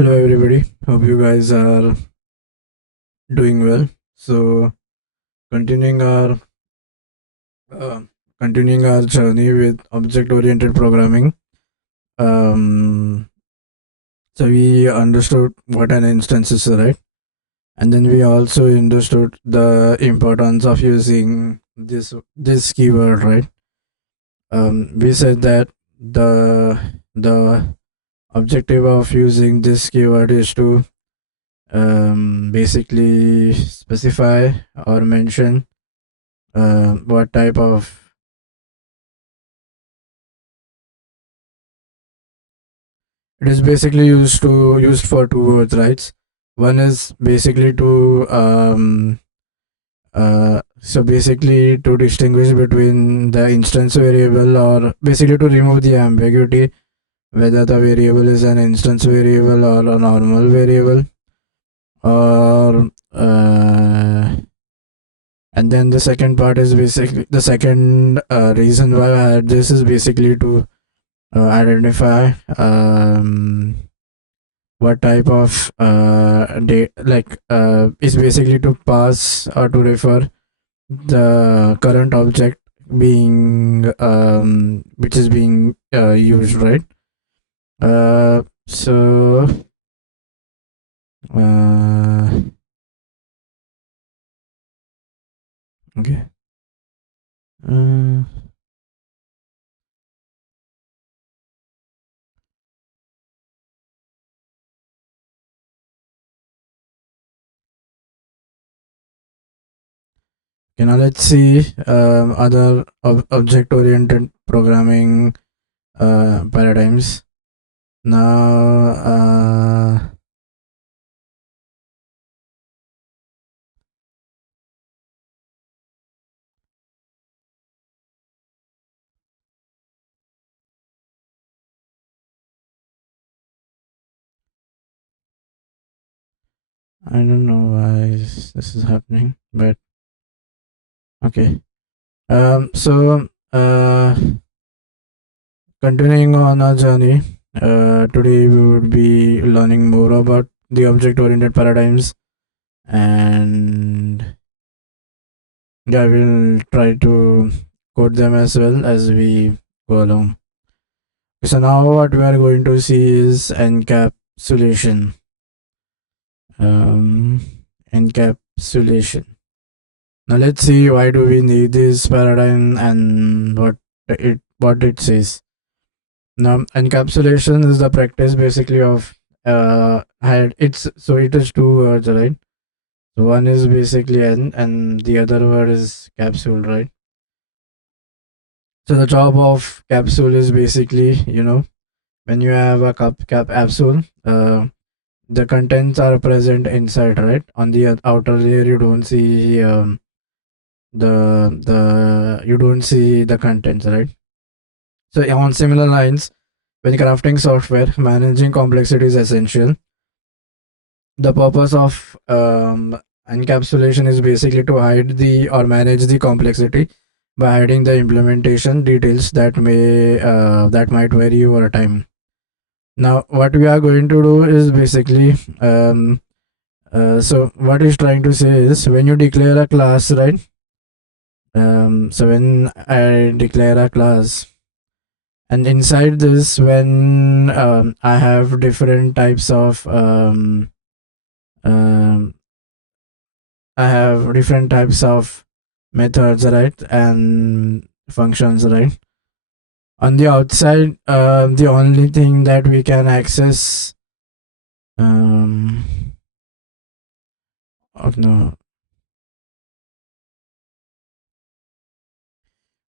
Hello everybody, hope you guys are doing well. So continuing our uh, continuing our journey with object oriented programming. Um, so we understood what an instance is, right? And then we also understood the importance of using this keyword, right? We said that the objective of using this keyword is to basically specify or mention what type of it is basically used for two words, right? One is basically to so basically to distinguish between the instance variable, or basically to remove the ambiguity whether the variable is an instance variable or a normal variable, or and then the second part is basically the second reason why I had this is basically to identify what type of is basically to pass or to refer the current object being which is being used, right? So okay. Okay, now let's see other object-oriented programming paradigms. Now, I don't know why this is happening, but okay. So, continuing on our journey, today we would be learning more about the object-oriented paradigms, and yeah, we'll try to code them as well as we go along. So now what we are going to see is encapsulation. Encapsulation. Now let's see why do we need this paradigm and what it says. Now encapsulation is the practice basically of it is two words, right? So one is basically n and the other word is capsule, right? So the job of capsule is basically, when you have a capsule, the contents are present inside, right? On the outer layer you don't see the you don't see the contents, right? So on similar lines, when crafting software, managing complexity is essential. The purpose of encapsulation is basically to hide the or manage the complexity by hiding the implementation details that might vary over time. Now what we are going to do is basically so what he's trying to say is, when you declare a class, right? So when I declare a class, and inside this, when I have different types of I have different types of methods, right, and functions, right? On the outside, the only thing that we can access, oh no.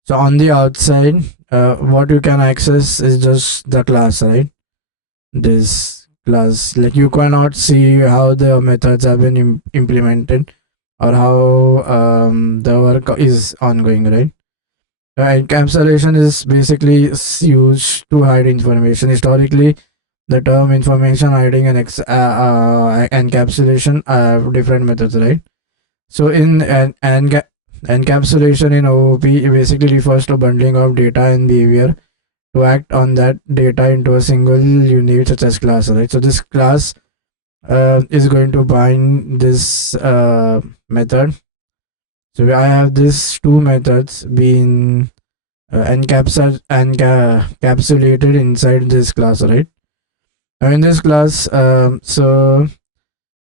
So on the outside, what you can access is just the class, right? This class, like you cannot see how the methods have been implemented or how the work is ongoing, right? Encapsulation is basically used to hide information. Historically, the term information hiding and encapsulation have different methods, right? So in encapsulation in OOP, it basically refers to bundling of data and behavior to act on that data into a single unit such as class, right? So this class is going to bind this method. So I have these two methods being encapsulated inside this class, right? Now in this class,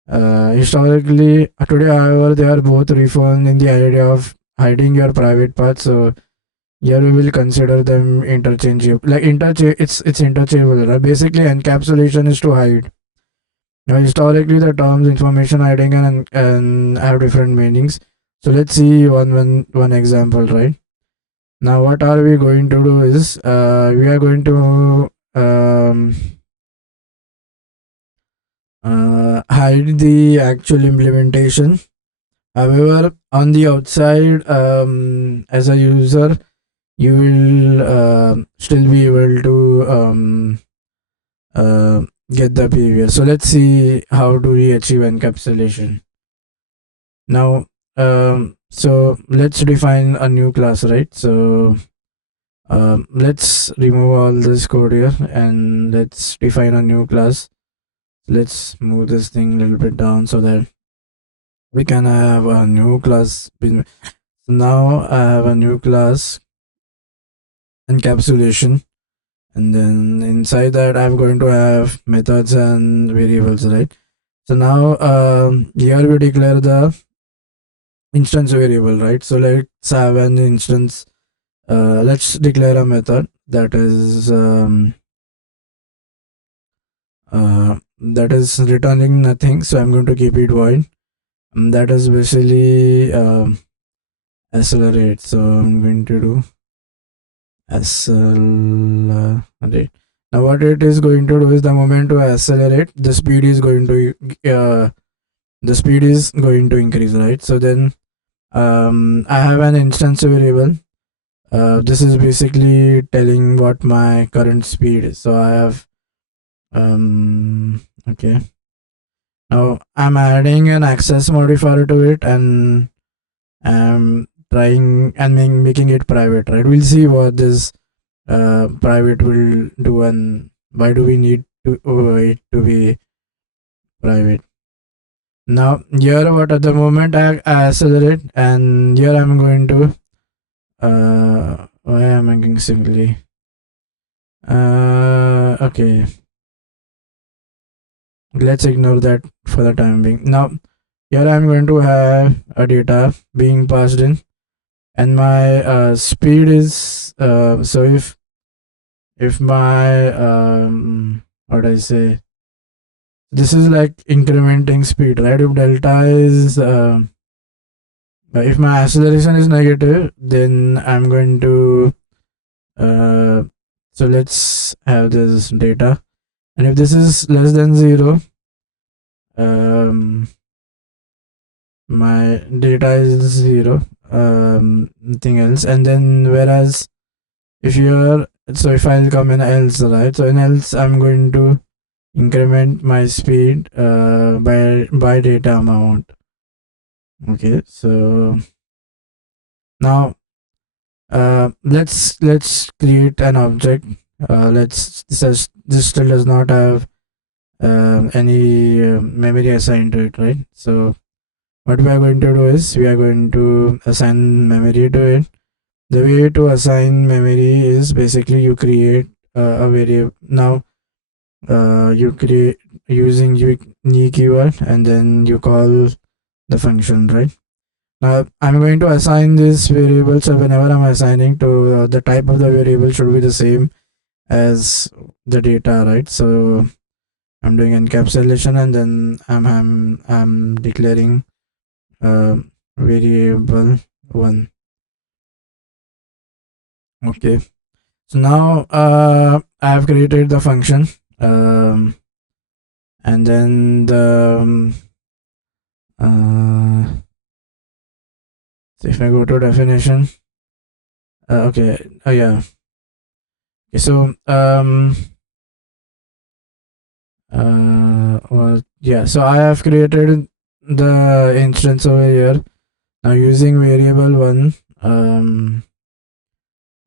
historically, today, however, they are both referred in the idea of hiding your private path. So here we will consider them interchangeable. Like it's interchangeable. Right? Basically, encapsulation is to hide. Now, historically, the terms information hiding and have different meanings. So let's see one example, right? Now, what are we going to do is we are going to hide the actual implementation. However, on the outside, as a user, you will still be able to uh, get the behavior. So let's see how do we achieve encapsulation. Now, so let's define a new class, right? So let's remove all this code here and let's define a new class. Let's move this thing a little bit down so that we can have a new class. So now I have a new class encapsulation, and then inside that I'm going to have methods and variables, right? So now here we declare the instance variable, right? So let's have an instance. Let's declare a method that is returning nothing. So I'm going to keep it void. That is basically accelerate. So I'm going to do accelerate. Now what it is going to do is the moment to accelerate, the speed is going to increase, right? So then I have an instance variable. This is basically telling what my current speed is. So I have okay. Now I'm adding an access modifier to it, and I'm trying and making it private, right? We'll see what this private will do and why do we need to it to be private. Now here what at the moment I accelerate, and here I'm going to why am I making simply okay, let's ignore that for the time being. Now here I'm going to have a data being passed in, and my speed is so if my what I say, this is like incrementing speed, right? If delta is if my acceleration is negative, then I'm going to so let's have this data, and if this is less than 0, my data is 0, nothing else. And then whereas if you're, so if I'll come in else, right? So in else I'm going to increment my speed by data amount. Okay, so now let's create an object. This still does not have any memory assigned to it, right? So what we are going to do is we are going to assign memory to it. The way to assign memory is basically you create a variable. Now you create using unique keyword, and then you call the function, right? Now I'm going to assign this variable, so whenever I'm assigning to the type of the variable should be the same as the data, right? So I'm doing encapsulation, and then I'm declaring variable 1. Okay, so now I have created the function, and then the so if I go to definition, okay, yeah, okay, so well, yeah, so I have created the instance over here. Now using variable 1,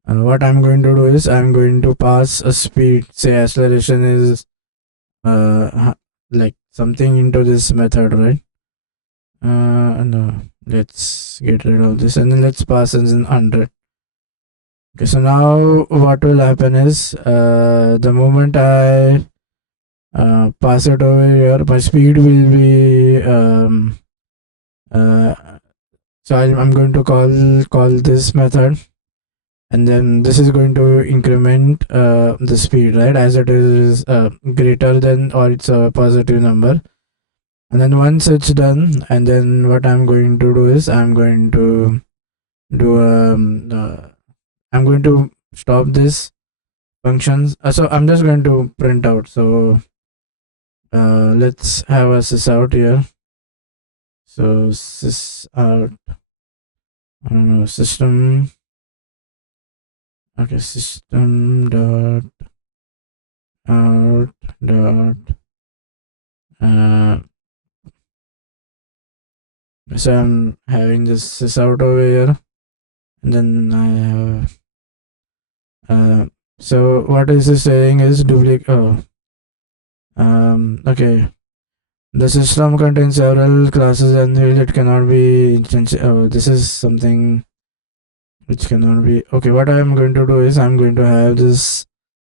What I'm going to do is I'm going to pass a speed, say acceleration is like something into this method, right? No, let's get rid of this and then let's pass as in 100. Okay, so now what will happen is the moment I pass it over here, my speed will be uh, so I'm going to call this method, and then this is going to increment the speed, right, as it is greater than or it's a positive number. And then once it's done, and then what I'm going to do is I'm going to do I'm going to stop this functions. So I'm just going to print out. So let's have a sys out here. So sys out, I don't know, system. Okay, system dot out dot uh, so I'm having this sys out over here, and then I have so what is this saying is duplicate. Oh, okay. The system contains several classes and it cannot be instance. Oh, this is something which cannot be. Okay, what I am going to do is I'm going to have this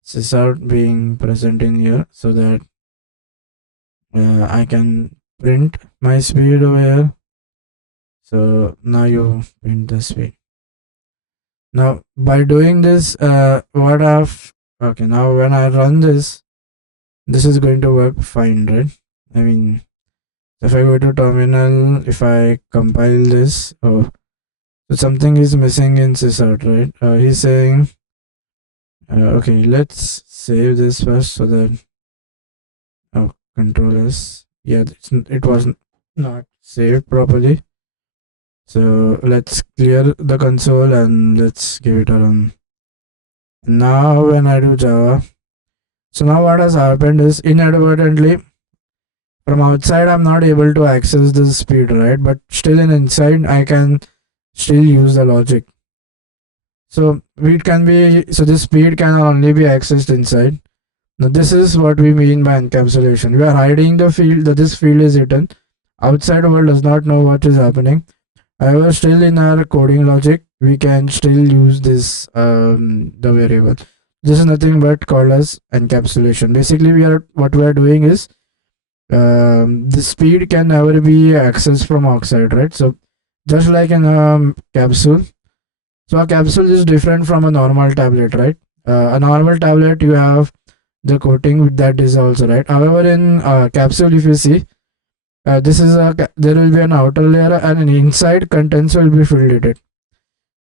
sysout being present in here so that I can print my speed over here. So now you print the speed. Now by doing this, what I've okay, now when I run this is going to work fine, right? I mean, if I go to terminal, if I compile this, oh, so something is missing in sysout, right? He's saying, okay, let's save this first so that oh, control S. Yeah, it was not saved properly. So let's clear the console and let's give it a run. Now when I do Java, so now what has happened is inadvertently from outside I'm not able to access the speed, right? But still in inside I can still use the logic. So it can be, so this speed can only be accessed inside. Now this is what we mean by encapsulation. We are hiding the field that this field is hidden. Outside world does not know what is happening. However, still in our coding logic, we can still use this the variable. This is nothing but called as encapsulation. Basically, what we are doing is the speed can never be accessed from outside, right? So just like in a capsule. So a capsule is different from a normal tablet, right? A normal tablet you have the coating that dissolves, right? However, in capsule, if you see, this is there will be an outer layer and an inside contents will be filled with it.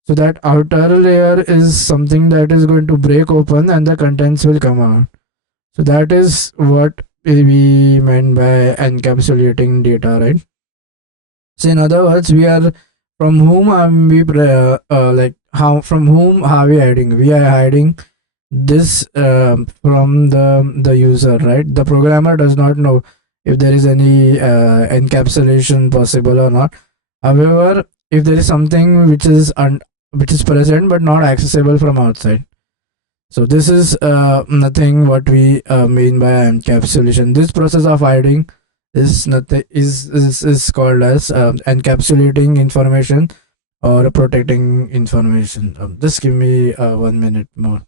So that outer layer is something that is going to break open and the contents will come out. So that is what we meant by encapsulating data, right? So in other words, we are from whom are we like how from whom are we hiding? We are hiding this from the user, right? The programmer does not know if there is any encapsulation possible or not. However, if there is something which is present but not accessible from outside, so this is nothing what we mean by encapsulation. This process of hiding is nothing is called as encapsulating information or protecting information. Just give me 1 minute more.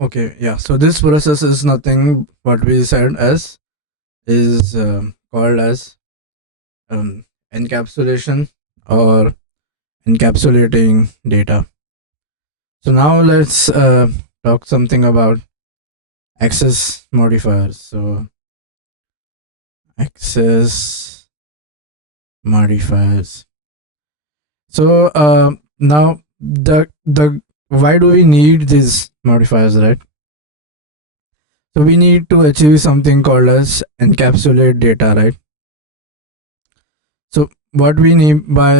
Okay, yeah. So this process is nothing what we said as is called as encapsulation or encapsulating data. So now let's talk something about access modifiers. So access modifiers. So now the why do we need these modifiers, right? So we need to achieve something called as encapsulate data, right? So what we need by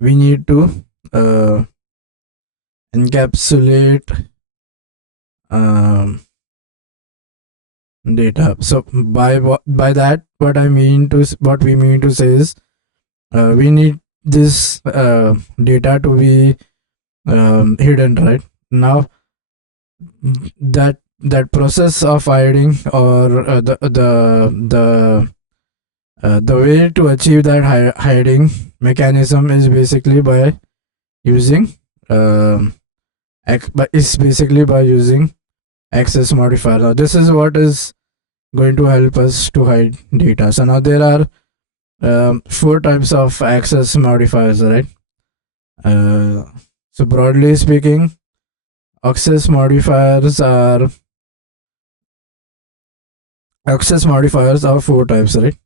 we need to uh, encapsulate data. So by that what we mean to say is we need this data to be hidden, right? Now that process of hiding or the way to achieve that hiding mechanism is basically by using is basically by using access modifier. Now this is what is going to help us to hide data. So now there are four types of access modifiers, right? So broadly speaking, access modifiers are four types, right?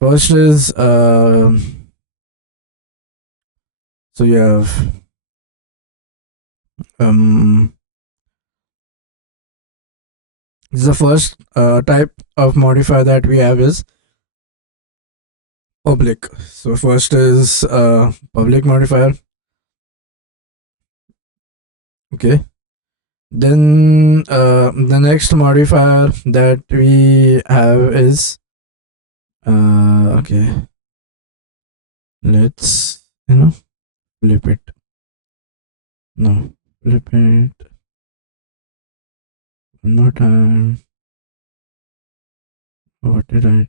First is so you have the first type of modifier that we have is public. So first is public modifier. Okay. Then the next modifier that we have is okay. Let's flip it. No, flip it one more time. What did I?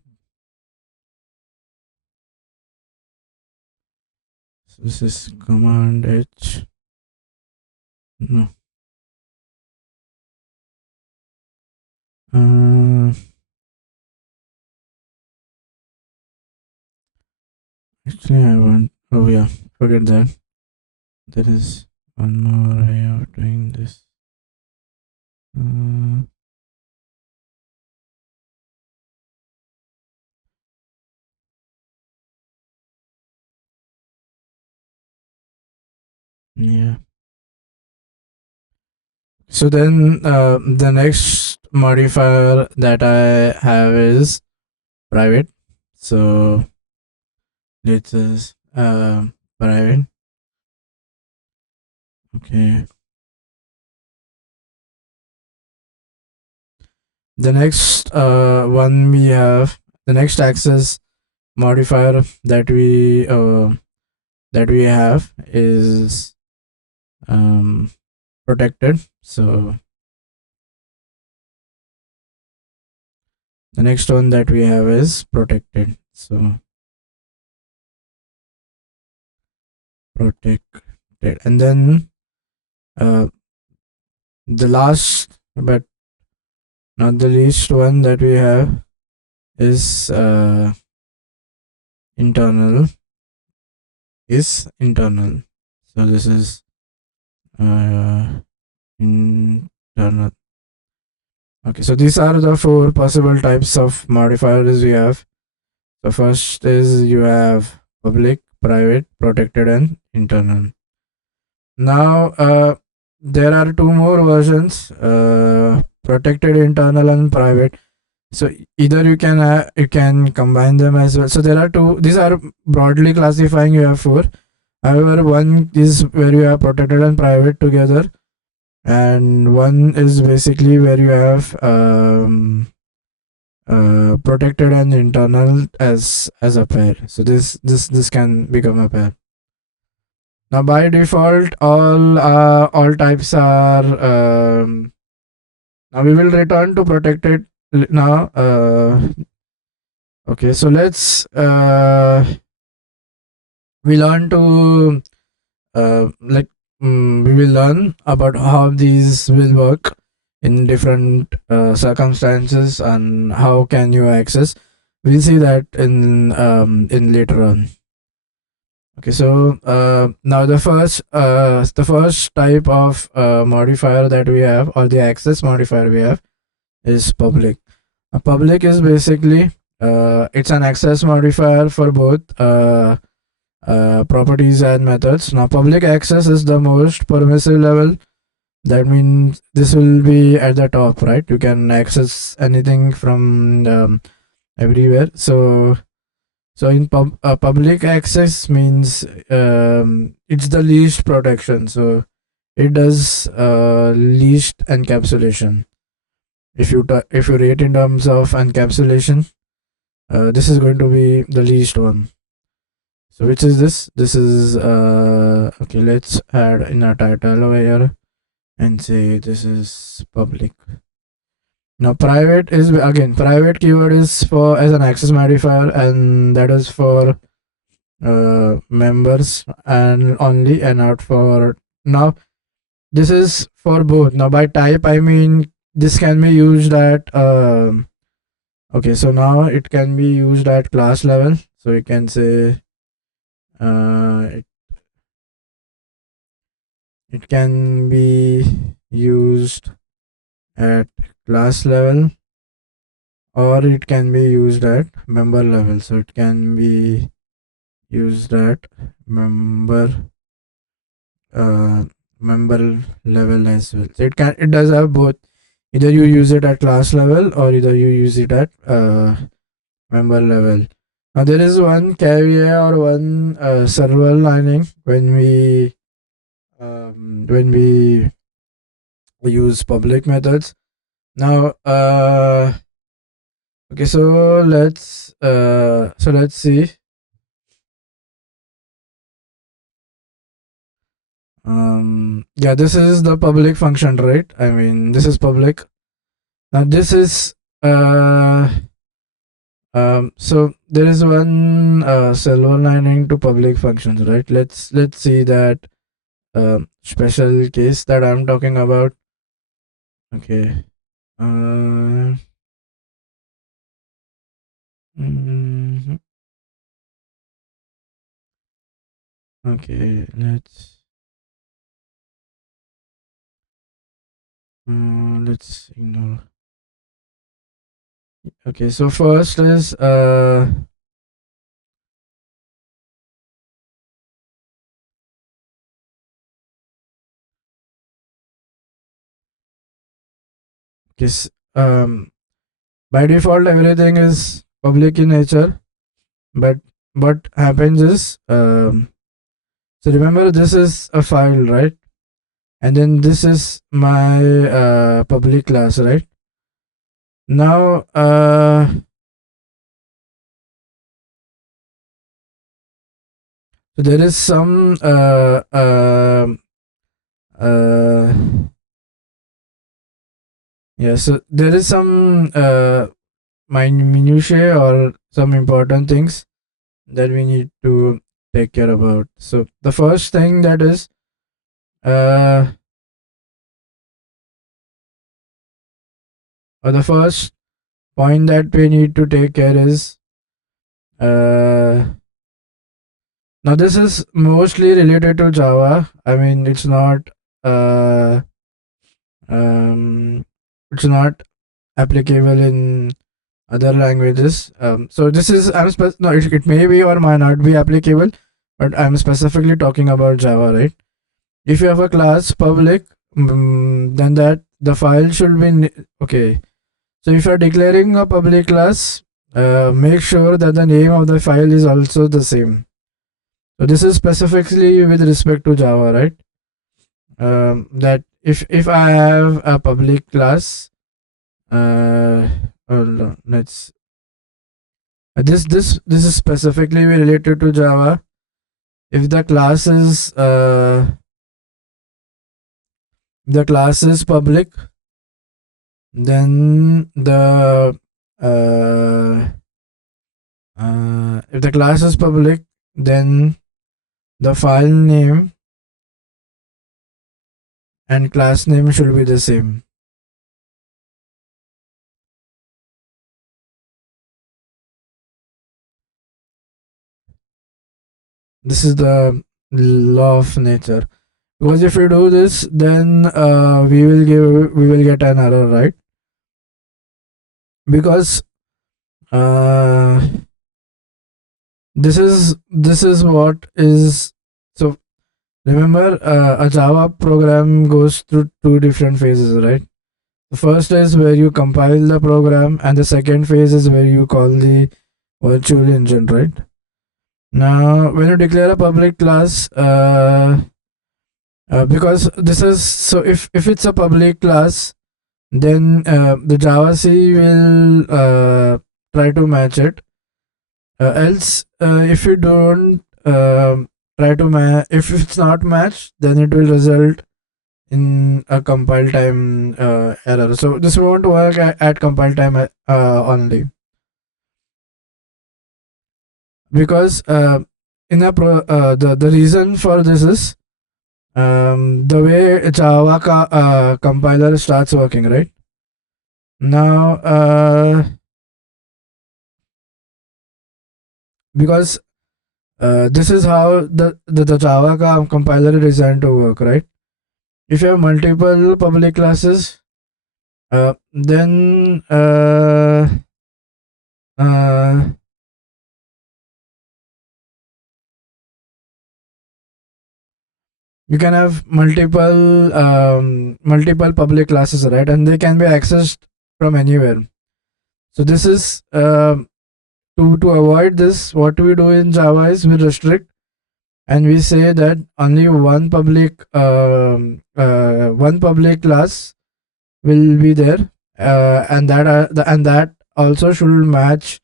So this is Command H. No. Actually, I want. Oh yeah, forget that. There is one more way of doing this. Yeah. So then the next modifier that I have is private. So this is private. Okay. The next one we have the next access modifier that we have is protected. So the next one that we have is protected. So protected, and then the last but not the least one that we have is internal. So this is internal. Okay, so these are the four possible types of modifiers we have. The first is you have public, private, protected, and internal. Now there are two more versions, protected, internal, and private. So either you can combine them as well. So there are two. These are broadly classifying. You have four. However, one is where you have protected and private together, and one is basically where you have protected and internal as a pair. So this can become a pair. Now by default, all types are now we will return to protected now. Okay, so let's we learn to like we will learn about how these will work in different circumstances and how can you access. We'll see that in later on. Okay, so now the first type of modifier that we have, or the access modifier we have, is public. A public is basically it's an access modifier for both properties and methods. Now, public access is the most permissive level. That means this will be at the top, right? You can access anything from everywhere. So in public access means it's the least protection. So it does least encapsulation. If you rate in terms of encapsulation, this is going to be the least one. So which is this? This is okay. Let's add in a title over here and say this is public. Now private is, again, private keyword is for as an access modifier, and that is for members and only, and not for. Now this is for both. Now by type I mean this can be used at okay, so now it can be used at class level. So you can say it can be used at class level, or it can be used at member level. So it can be used at member uh, member level as well. So it does have both. Either you use it at class level, or either you use it at member level. Now there is one caveat or one server lining when we use public methods. Now okay, so let's see. Yeah, this is the public function, right? I mean, this is public. Now this is so there is one silver lining to public functions, right? Let's see that special case that I'm talking about. Okay. Mhm. Okay, let's ignore. Okay, so first is this by default everything is public in nature, but what happens is so remember, this is a file, right? And then this is my public class, right? Now so there is some uh, yeah, so there is some minutiae or some important things that we need to take care about. So the first thing that is or the first point that we need to take care is now this is mostly related to Java. I mean, uh, um, it's not applicable in other languages. So this is no, it may be or might not be applicable, but I'm specifically talking about Java, right? If you have a class public, then that the file should be okay. So if you're declaring a public class, make sure that the name of the file is also the same. So this is specifically with respect to Java, right? That if I have a public class, hold on, let's this is specifically related to Java. If the class is public, then if the class is public, then the file name and class name should be the same. This is the law of nature. Because if you do this, then we will get an error, right? Because uh, this is what is. So remember, a Java program goes through two different phases, right? The first is where you compile the program, and the second phase is where you call the virtual engine, right? Now, when you declare a public class, because this is so, if it's a public class, then the Java C will try to match it. Else, if you don't try to if it's not matched, then it will result in a compile time error. So this won't work at compile time only, because in a the reason for this is the way Java compiler starts working, right? Now, because this is how the Java compiler is designed to work, right? If you have multiple public classes, then you can have multiple public classes, right? And they can be accessed from anywhere. So this is to avoid this. What we do in Java is we restrict, and we say that only one public class will be there, and that also should match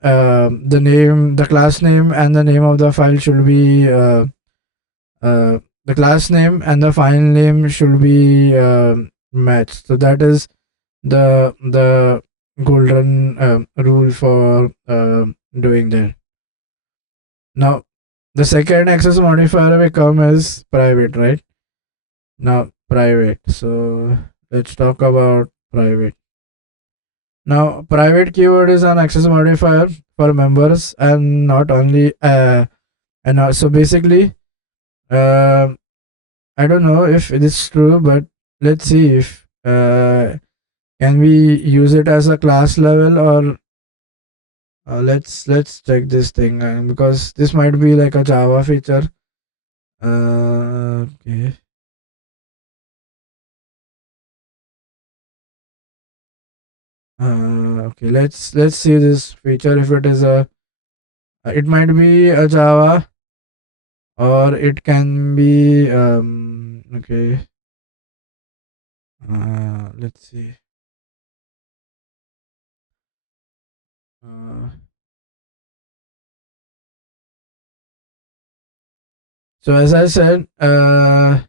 the class name, and the name of the file should be the class name and the file name should be matched. So that is the golden rule for doing that. Now, the second access modifier will come as private, right? Now, private. So let's talk about private. Now, private keyword is an access modifier for members, and not only and also basically I don't know if it is true, but let's see if can we use it as a class level, or let's check this thing, because this might be like a Java feature. Okay. Okay, let's see this feature, if it is a it might be a Java, or it can be okay. Let's see. So as I said, yeah.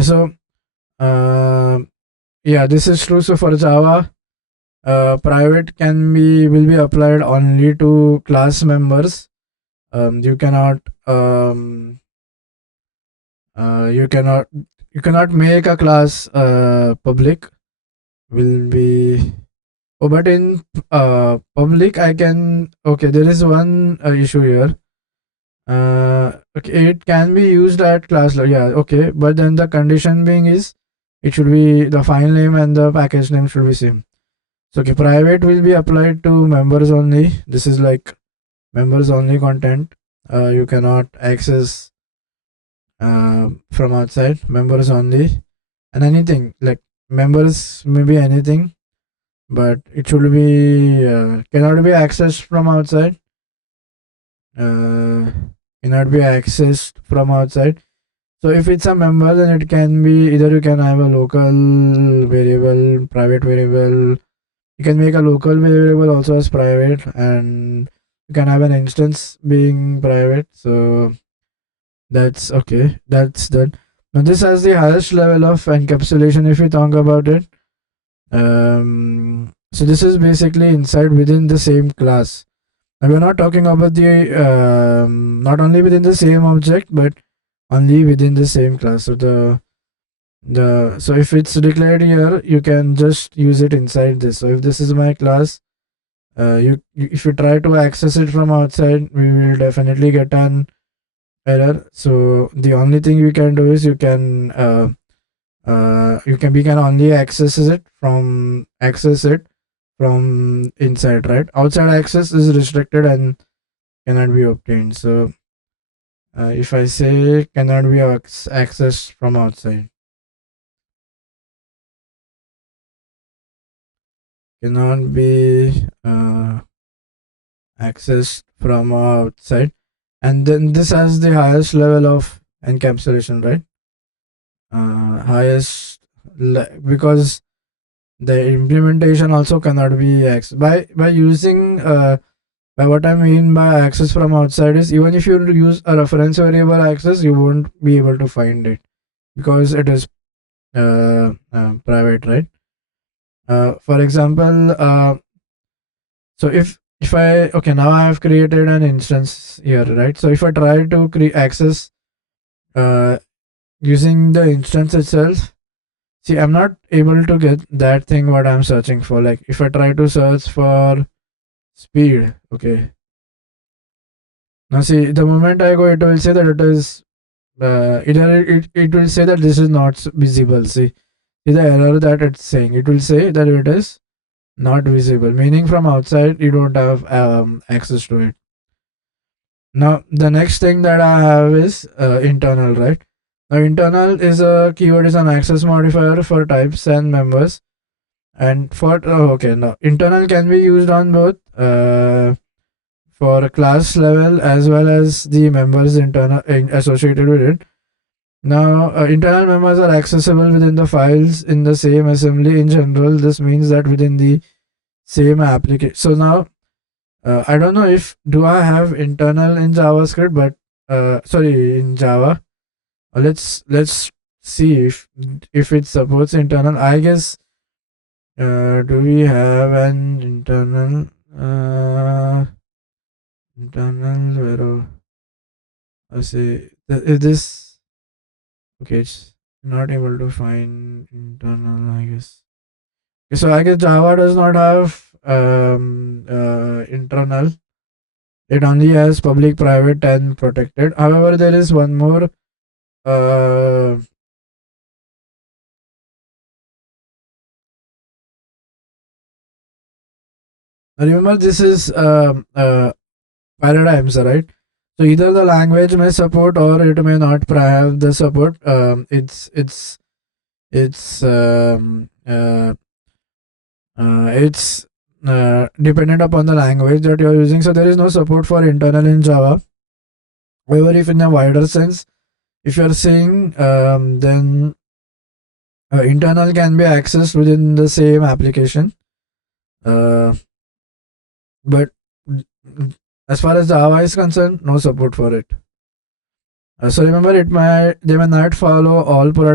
So yeah, this is true. So for Java, private will be applied only to class members. You cannot you cannot make a class public. Will be but in public I can. Okay, there is one issue here. Okay, it can be used at class level. Yeah, okay, but then the condition being is it should be the file name and the package name should be same. So okay, private will be applied to members only. This is like members only content. You cannot access from outside. Members only, and anything like members, maybe anything, but it should be cannot be accessed from outside. Cannot be accessed from outside. So if it's a member, then it can be either you can have a local variable, private variable. You can make a local variable also as private, and you can have an instance being private. So that's okay. That's that. Now this has the highest level of encapsulation if you talk about it. So this is basically inside within the same class. And we're not talking about the not only within the same object, but only within the same class. So so if it's declared here, you can just use it inside this. So if this is my class, if you try to access it from outside, we will definitely get an error. So the only thing we can do is we can only access it from inside, right? Outside access is restricted and cannot be obtained. So if I say cannot be accessed from outside, cannot be accessed from outside, and then this has the highest level of encapsulation, right? Highest because the implementation also cannot be accessed by using by what I mean by access from outside is even if you use a reference variable access, you won't be able to find it because it is private, right? For example, so if I okay, now I have created an instance here, right? So if I try to access uh, using the instance itself, see, I'm not able to get that thing what I'm searching for. Like if I try to search for speed, okay. Now see, the moment I go, it will say that it is it will say that this is not visible. See the error that it's saying. It will say that it is not visible, meaning from outside you don't have access to it. Now the next thing that I have is internal, right? Now internal is a keyword is an access modifier for types and members, and for okay, now internal can be used on both for class level as well as the members associated with it. Now, internal members are accessible within the files in the same assembly. In general, this means that within the same application. So now, I don't know if do I have internal in JavaScript, but sorry, in Java. Let's see if it supports internal. I guess do we have an internal internal where I say is this okay? It's not able to find internal. I guess. So I guess Java does not have internal. It only has public, private, and protected. However, there is one more. Remember, this is paradigms, right? So either the language may support or it may not have the support. It's dependent upon the language that you're using. So there is no support for internal in Java. However, if in a wider sense, if you're saying then internal can be accessed within the same application, but as far as Java is concerned, no support for it. So remember, they may not follow all all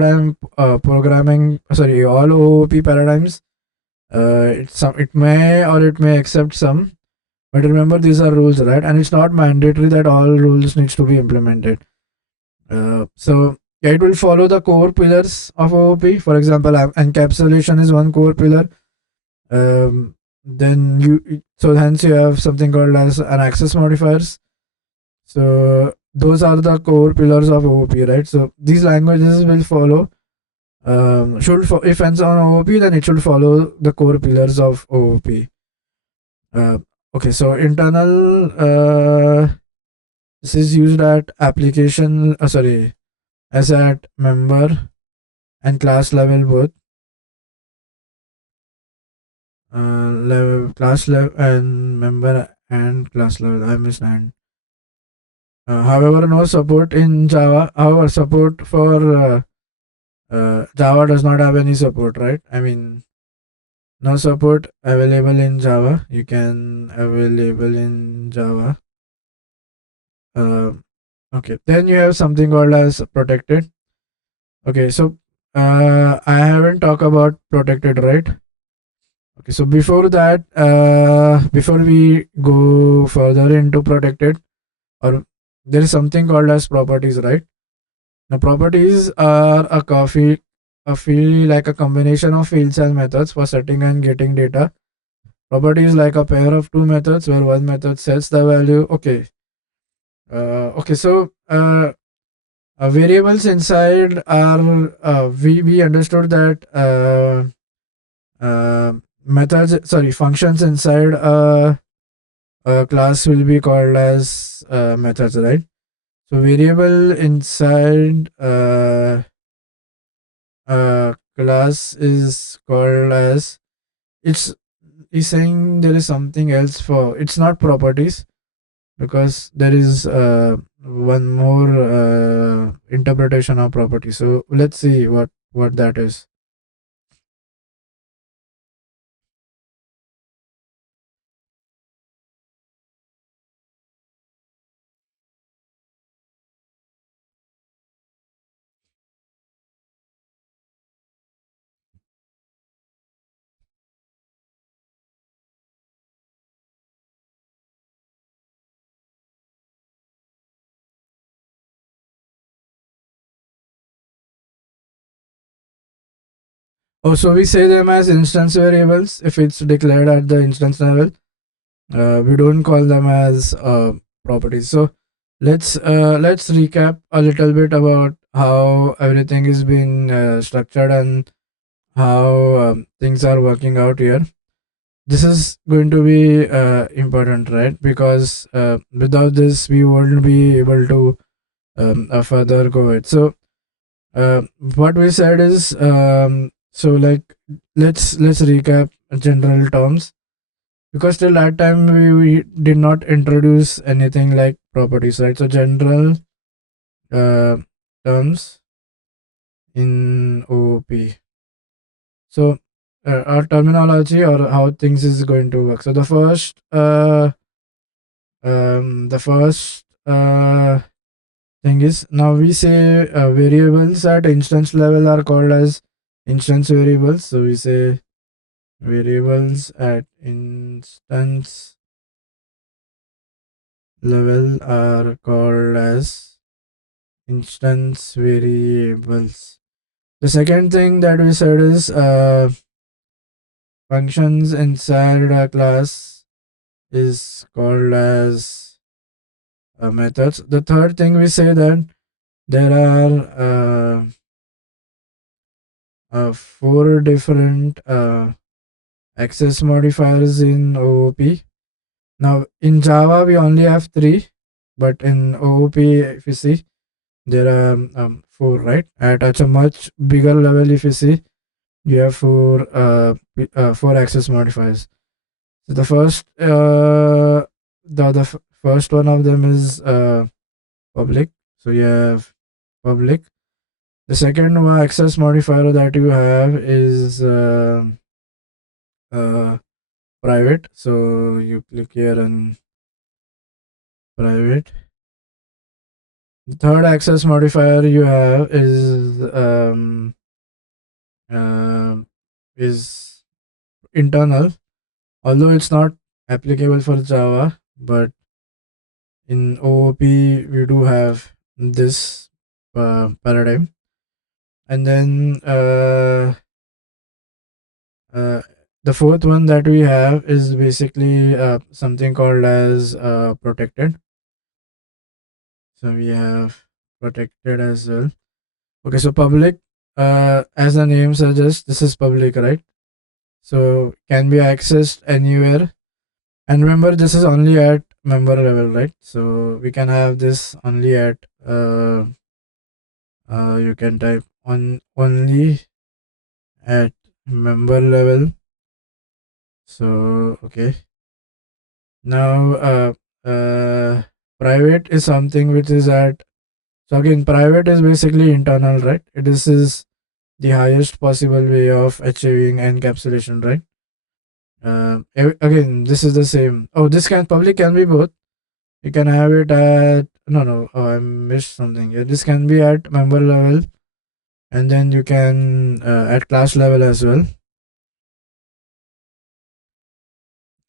OOP paradigms. It may or it may accept some, but remember these are rules, right? And it's not mandatory that all rules needs to be implemented. So yeah, it will follow the core pillars of OOP. For example, encapsulation is one core pillar. Then hence you have something called as an access modifiers. So those are the core pillars of OOP, right? So these languages will follow if it's on OOP, then it should follow the core pillars of OOP. Okay, so internal this is used at application as at member and class level both. Class level and member and class level. I understand. However, no support in Java. However, support for Java does not have any support, right? I mean, no support available in Java. You can available in Java. Okay, then you have something called as protected. Okay, so I haven't talked about protected, right? Okay, so before that, before we go further into protected, or there is something called as properties, right? Now, properties are a field like a combination of fields and methods for setting and getting data. Property is like a pair of two methods where one method sets the value. Okay. Okay. So variables inside are we understood that methods, sorry, functions inside a class will be called as methods, right? So variable inside class is called as, it's he's saying there is something else for, it's not properties, because there is one more interpretation of property. So let's see what that is. Oh, so we say them as instance variables if it's declared at the instance level. We don't call them as properties. So let's recap a little bit about how everything is being structured and how things are working out here. This is going to be important, right? Because without this we won't be able to further go it. So uh, what we said is, so like, let's recap general terms, because till that time we did not introduce anything like properties, right? So general uh, terms in OOP. So our terminology or how things is going to work. So the first thing is, now we say variables at instance level are called as instance variables. So we say variables at instance level are called as instance variables. The second thing that we said is functions inside a class is called as methods. The third thing we say that there are four different access modifiers in OOP. Now in Java we only have three, but in OOP if you see there are four, right? At a much bigger level, if you see, you have four access modifiers. So the first one of them is public. So you have public. The second one access modifier that you have is uh, private. So you click here and private. The third access modifier you have uh, is internal, although it's not applicable for Java, but in OOP we do have this paradigm. And then uh, the fourth one that we have is basically something called as protected. So we have protected as well. Okay, so public, as the name suggests, this is public, right? So can be accessed anywhere. And remember, this is only at member level, right? So we can have this only at you can type on only at member level. So okay, now private is something which is at, so again private is basically internal, right? This is the highest possible way of achieving encapsulation, right? Again, this is the same. Oh, this can public can be both. You can have it at, no, oh, I missed something. Yeah, this can be at member level, and then you can at class level as well.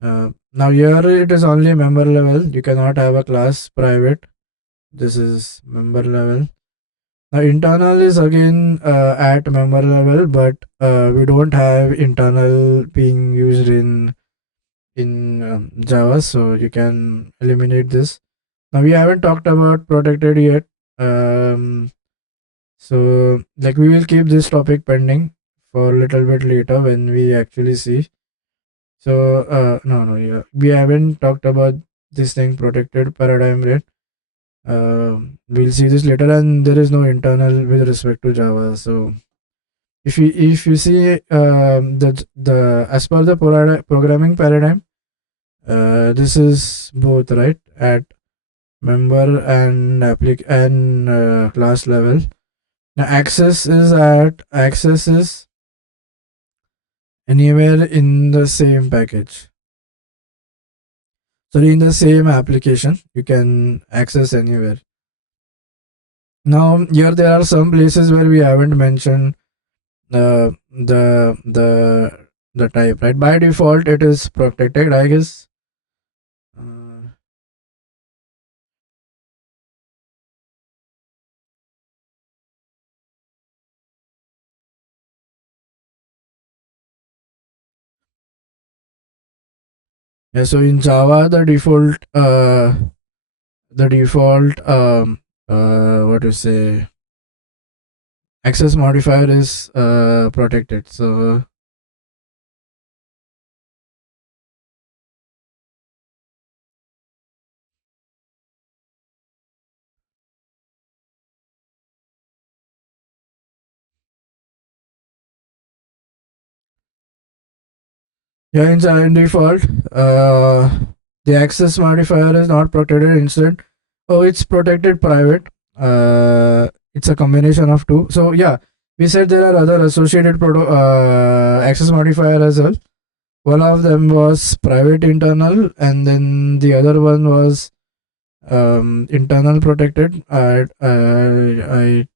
Now here it is only member level. You cannot have a class private. This is member level. Now internal is again at member level, but we don't have internal being used in Java, so you can eliminate this. Now we haven't talked about protected yet. Um, so like we will keep this topic pending for a little bit later when we actually see. So no, yeah, we haven't talked about this thing protected paradigm yet. We'll see this later, and there is no internal with respect to Java. So if you see the as per the programming paradigm, this is both right at member and class level. Now access is anywhere in the same package. Sorry, in the same application, you can access anywhere. Now here there are some places where we haven't mentioned the type, right? By default it is protected, I guess. Yeah, so in Java the default what to say access modifier is protected. So yeah, in default, the access modifier is not protected. Instead, oh, it's protected private. It's a combination of two. So yeah, we said there are other associated access modifier as well. One of them was private internal, and then the other one was internal protected. I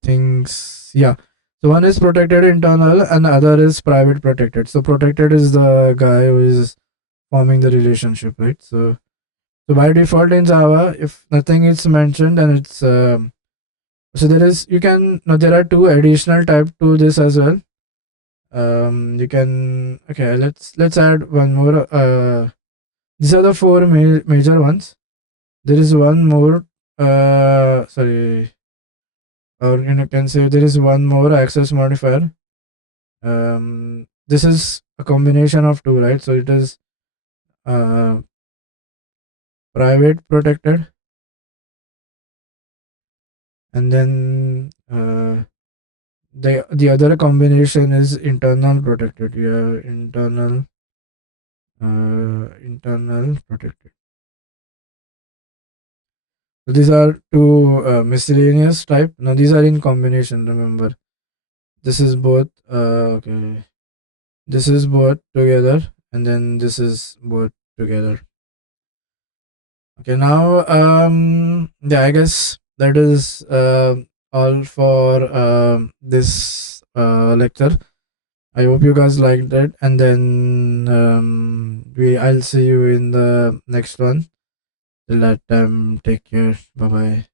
think yeah. So one is protected internal, and the other is private protected. So protected is the guy who is forming the relationship, right? So by default in Java, if nothing is mentioned, then it's so there is you can now there are two additional type to this as well. You can okay. Let's add one more. These are the four major ones. There is one more. Sorry, or you can say there is one more access modifier. This is a combination of two, right? So it is uh, private protected, and then the other combination is internal protected. Yeah, internal protected. So these are two miscellaneous type. Now these are in combination. Remember, this is both. Okay, this is both together, and then this is both together. Okay, now yeah, I guess that is all for this lecture. I hope you guys liked it, and then I'll see you in the next one. Till that time, take care. Bye bye.